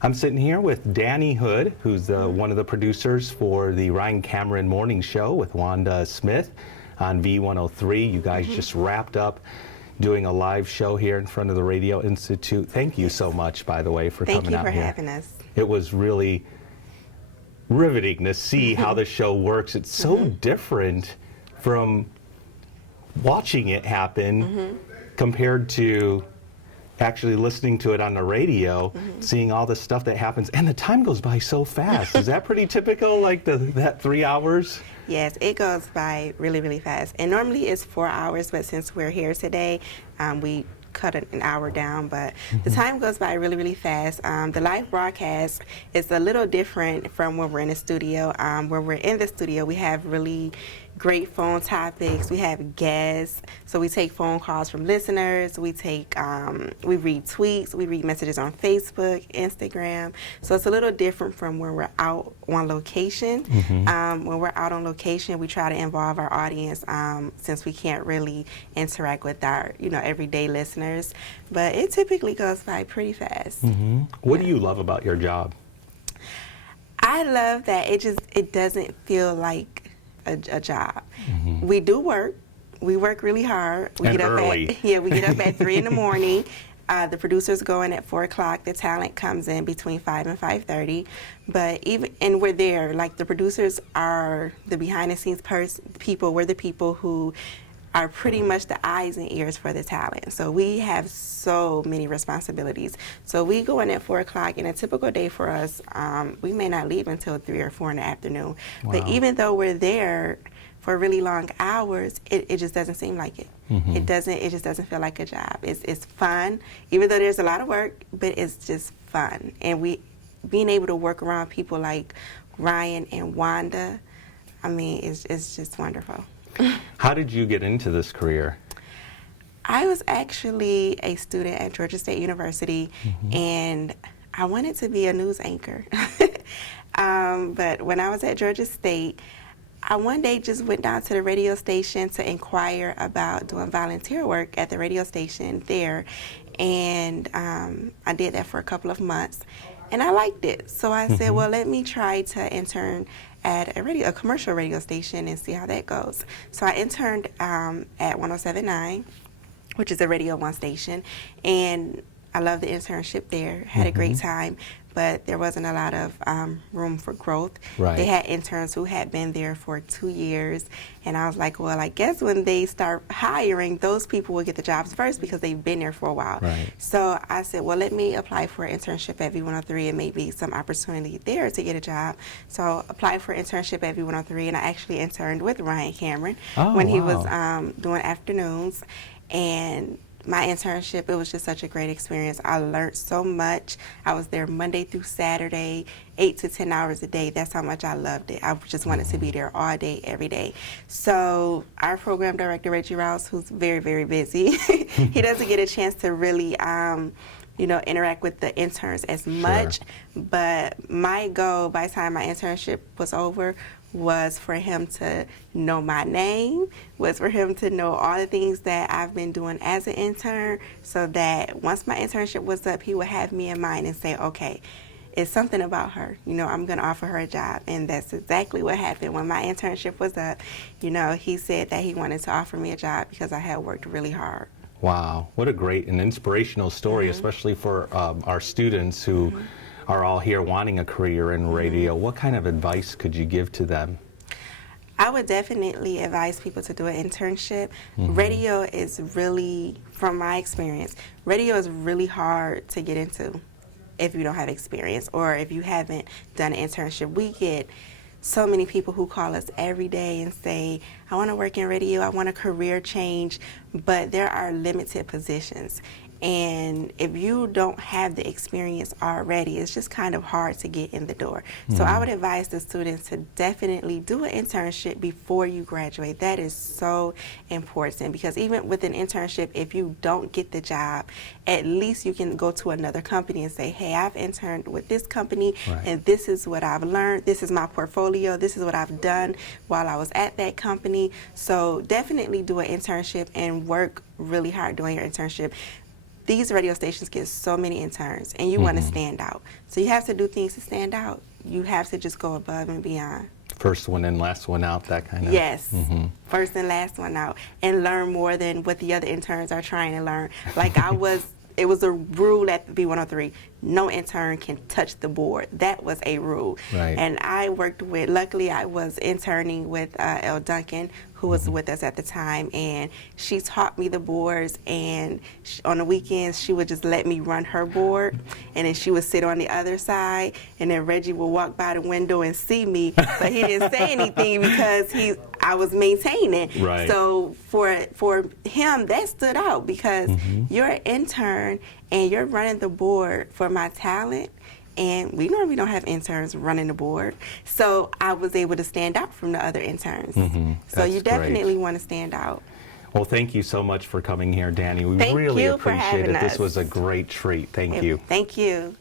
I'm sitting here with Danny Hood, who's one of the producers for the Ryan Cameron Morning Show with Wanda Smith on V103. You guys just wrapped up doing a live show here in front of the Radio Institute. Thank you so much, by the way, for coming out here. Thank you for having us. It was really riveting to see how the show works. It's so different from watching it happen compared to actually listening to it on the radio, seeing all the stuff that happens, and the time goes by so fast. Is that pretty typical, like that 3 hours? Yes, it goes by really, really fast. And normally it's 4 hours, but since we're here today, we cut an hour down, but the time goes by really, really fast. The live broadcast is a little different from when we're in the studio. When we're in the studio, we have really great phone topics. We have guests, so we take phone calls from listeners. We take, we read tweets. We read messages on Facebook, Instagram. So it's a little different from when we're out on location. When we're out on location, we try to involve our audience since we can't really interact with our, everyday listeners. But it typically goes by pretty fast. What do you love about your job? I love that it doesn't feel like a job. We do work. We work really hard. We get up early. We get up at 3 in the morning. The producers go in at 4 o'clock. The talent comes in between 5 and 5:30. But and we're there. Like, the producers are the behind the scenes people. We're the people who are pretty much the eyes and ears for the talent. So we have so many responsibilities. So we go in at 4 o'clock, and a typical day for us, we may not leave until 3 or 4 in the afternoon. Wow. But even though we're there for really long hours, it just doesn't seem like it. It just doesn't feel like a job. It's fun, even though there's a lot of work, but it's just fun. And being able to work around people like Ryan and Wanda, I mean, it's just wonderful. How did you get into this career? I was actually a student at Georgia State University, and I wanted to be a news anchor. But when I was at Georgia State, I one day just went down to the radio station to inquire about doing volunteer work at the radio station there. And I did that for a couple of months, and I liked it. So I said, well, let me try to intern at a commercial radio station and see how that goes. So I interned at 107.9, which is a Radio 1 station, and I loved the internship there, had a great time, but there wasn't a lot of room for growth. Right. They had interns who had been there for 2 years, and I was like, well, I guess when they start hiring, those people will get the jobs first because they've been there for a while. Right. So I said, well, let me apply for an internship at V103 and maybe some opportunity there to get a job. So applied for an internship at V103, and I actually interned with Ryan Cameron when he was doing afternoons. And my internship, it was just such a great experience. I learned so much. I was there Monday through Saturday, 8 to 10 hours a day. That's how much I loved it. I just wanted to be there all day, every day. So our program director, Reggie Rouse, who's very, very busy, he doesn't get a chance to really interact with the interns as much. But my goal by the time my internship was over was for him to know my name, was for him to know all the things that I've been doing as an intern, so that once my internship was up, he would have me in mind and say, okay, it's something about her. I'm going to offer her a job. And that's exactly what happened. When my internship was up, he said that he wanted to offer me a job because I had worked really hard. Wow, what a great and inspirational story, especially for our students who are all here wanting a career in radio. What kind of advice could you give to them? I would definitely advise people to do an internship. Radio is really, from my experience, radio is really hard to get into if you don't have experience or if you haven't done an internship. We get so many people who call us every day and say, I want to work in radio, I want a career change, but there are limited positions. And if you don't have the experience already, it's just kind of hard to get in the door. So I would advise the students to definitely do an internship before you graduate. That is so important, because even with an internship, if you don't get the job, at least you can go to another company and say, hey, I've interned with this company, and this is what I've learned. This is my portfolio. This is what I've done while I was at that company. So definitely do an internship and work really hard doing your internship. these radio stations get so many interns, and you want to stand out. So you have to do things to stand out. You have to just go above and beyond. First one in, last one out, that kind of. Yes, first and last one out, and learn more than what the other interns are trying to learn. Like it was a rule at the B103, no intern can touch the board. That was a rule. Right. And I worked with, luckily I was interning with Elle Duncan, who was with us at the time, and she taught me the boards, and on the weekends she would just let me run her board, and then she would sit on the other side, and then Reggie would walk by the window and see me, but he didn't say anything because I was maintaining. Right. So for him, that stood out because you're an intern and you're running the board for my talent, and we normally don't have interns running the board. So I was able to stand out from the other interns. So you definitely want to stand out. Well, thank you so much for coming here, Danni. We Thank really you for appreciate having it. This us. was a great treat. Thank you. Thank you.